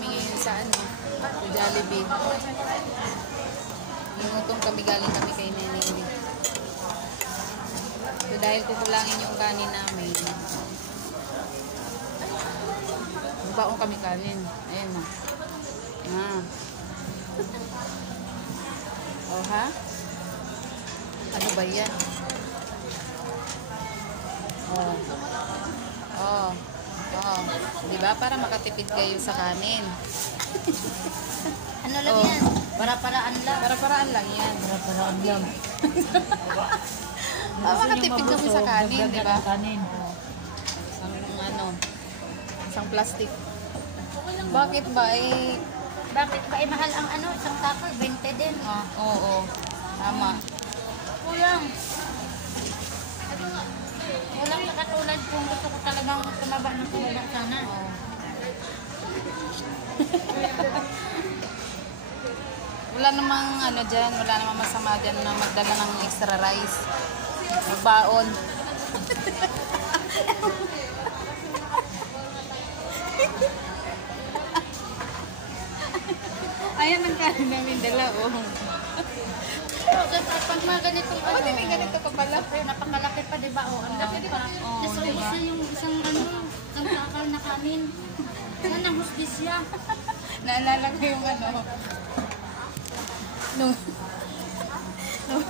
kami ngayon sa Jollibee. Inutong kami, galing kami kay Neneng Lee. So dahil kukulangin yung kanin namin, baon kami kanin. Ayan na. Oh ha? Ano ba yan? Oh. Diba? Para makatipid kayo sa kanin. Ano lang yan? Para-paraan lang. Para-paraan lang yan. Para-paraan lang. Makatipid kami sa kanin, diba? Kanin. Isang plastic. Bakit ba Bakit ba mahal ang isang sako? 20 din. Oo. Tama. Kulang. Walang nakatulad kung gusto ko talagang tumaba ng tumaba sana. Wala namang dyan, wala namang masama dyan na magdala ng extra rice. Magbaon. Ayan ang kanin namin dala, Pag mga ganitong may ganito pa pala. Napakalaki pa, diba? Ang laki pa. Kasi diba? isa yung isang sakal na kanin. Yan ang hustisya. Naalala ko yung nung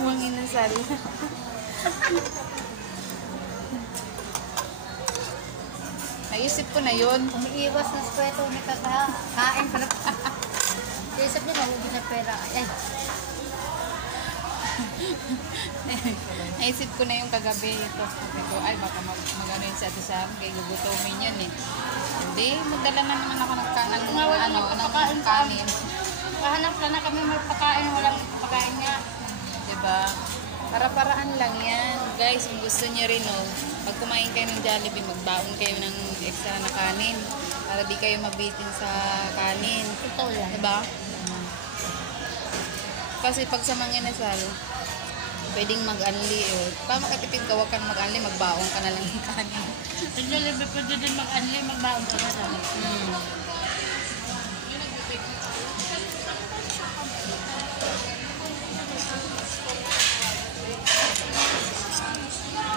manginasal. Naisip ko na yun. Umiiwas na sweto ni kakain pala. Kaya sabi na, huwag na pera. Naisip ko na yung kagabi ito. Sabi ko, ay baka mag-ano yun si Ate Sam, kaya gugutomin yun eh. Hindi, magdala na naman ako ng kanin. Kahanap na kami magpakain, walang pakain niya. Diba? Para-paraan lang yan. Guys, kung gusto niyo rin, pag kumain kayo ng Jollibee, magbaon kayo ng extra na kanin. Para di kayo mabitin sa kanin. Ito yan. Diba? Kasi pag sa manginasal, pwedeng mag-unli para makatipid ka, huwag kang mag-unli, magbaon ka na lang ng kanin. Sa Jollibee, pwede din mag-unli, magbaon ka na lang.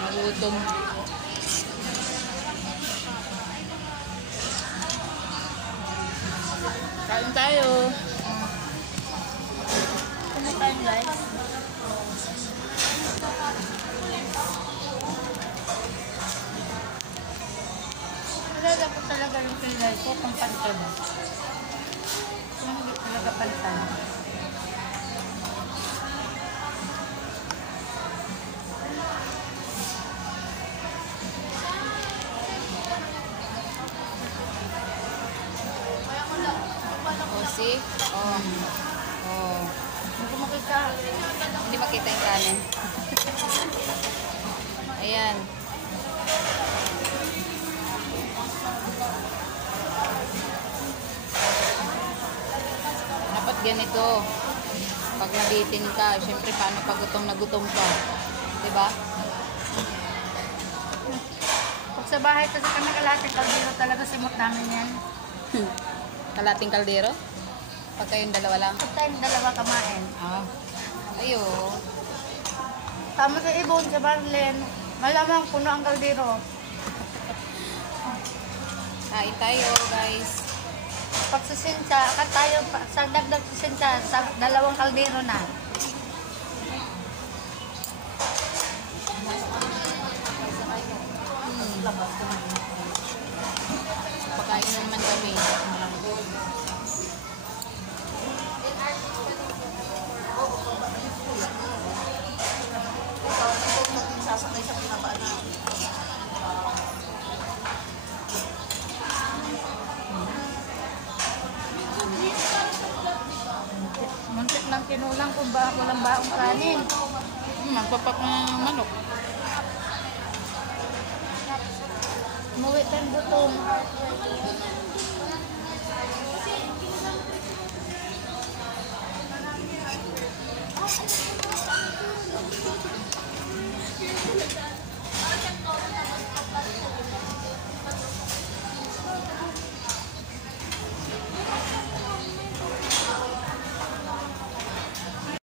Magutom. Kain tayo. Ano tayo guys? Talaga po talaga yung pilay ko kung pantan. Kung hindi talaga pantan. See? Hindi makita. Hindi makita yung kanin. Ayan. Dapat ganito. Pag nabitin ka, syempre paano pag gutom na gutom ka? Diba? Pag sa bahay kasi kami kalating kaldero talaga simot namin yan. Kalating kaldero? Pag kayong dalawa lang? Pag tayong dalawa kamain. Ayo. Tama sa ibon, sa Marlene. Malamang puno ang kaldero. Kain tayo, guys. Pag sa Sincha, sa dagdag sa Sincha, sa dalawang kaldero na. Pagkain na naman kami. Sasakay sa pinabaan na. Muntik lang kinulang kung walang baong kanin. Magpapak ng manok. Umuwi tayong gutom.